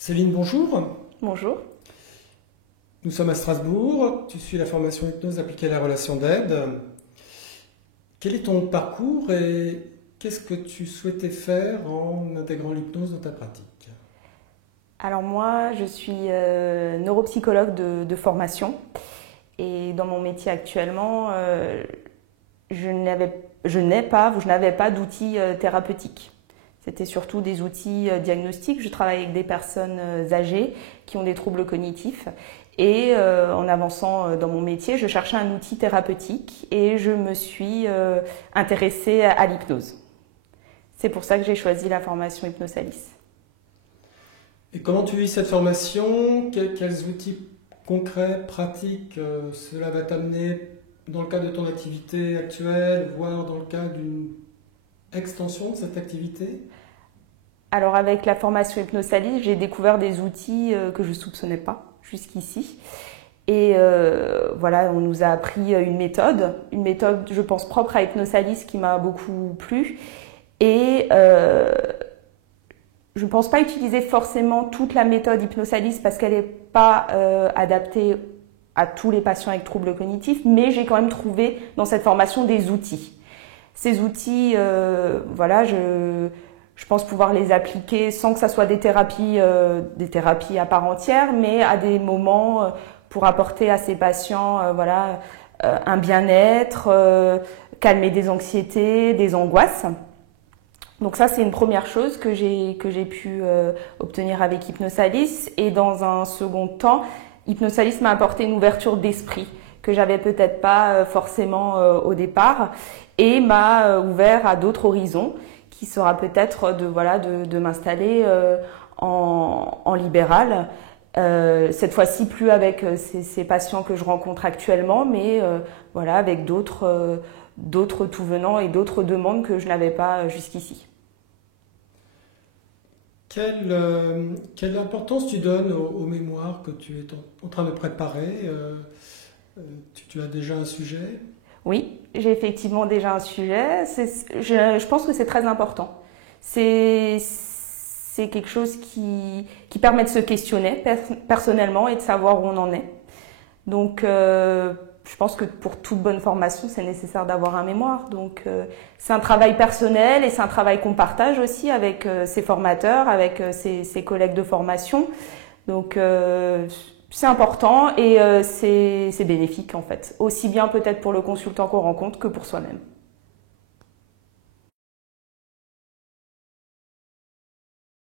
Céline, bonjour. Bonjour. Nous sommes à Strasbourg. Tu suis la formation hypnose appliquée à la relation d'aide. Quel est ton parcours et qu'est-ce que tu souhaitais faire en intégrant l'hypnose dans ta pratique? Alors moi, je suis neuropsychologue de formation et dans mon métier actuellement, je n'avais pas d'outils thérapeutiques. C'était surtout des outils diagnostiques. Je travaille avec des personnes âgées qui ont des troubles cognitifs et en avançant dans mon métier, je cherchais un outil thérapeutique et je me suis intéressée à l'hypnose. C'est pour ça que j'ai choisi la formation Hypnosalis. Et comment tu vis cette formation? Quels outils concrets, pratiques, cela va t'amener dans le cadre de ton activité actuelle, voire dans le cadre d'une extension de cette activité? Alors avec la formation Hypnosalis, j'ai découvert des outils que je ne soupçonnais pas jusqu'ici. Et voilà, on nous a appris une méthode, je pense propre à Hypnosalis qui m'a beaucoup plu. Et je ne pense pas utiliser forcément toute la méthode Hypnosalis parce qu'elle n'est pas adaptée à tous les patients avec troubles cognitifs, mais j'ai quand même trouvé dans cette formation des outils. Ces outils, voilà, je pense pouvoir les appliquer sans que ça soit des thérapies à part entière, mais à des moments pour apporter à ces patients, voilà, un bien-être, calmer des anxiétés, des angoisses. Donc ça, c'est une première chose que j'ai pu obtenir avec Hypnosalis. Et dans un second temps, Hypnosalis m'a apporté une ouverture d'esprit que j'avais peut-être pas forcément au départ et m'a ouvert à d'autres horizons qui sera peut-être de m'installer en libéral. Cette fois-ci plus avec ces patients que je rencontre actuellement, mais voilà, avec d'autres tout venants et d'autres demandes que je n'avais pas jusqu'ici. Quelle importance tu donnes au mémoire que tu es en train de préparer? Tu as déjà un sujet? Oui, j'ai effectivement déjà un sujet. Je pense que c'est très important. C'est quelque chose qui permet de se questionner personnellement et de savoir où on en est. Donc, je pense que pour toute bonne formation, c'est nécessaire d'avoir un mémoire. Donc, c'est un travail personnel et c'est un travail qu'on partage aussi avec ses formateurs, avec ses collègues de formation. Donc, c'est important et c'est bénéfique en fait, aussi bien peut-être pour le consultant qu'on rencontre que pour soi-même.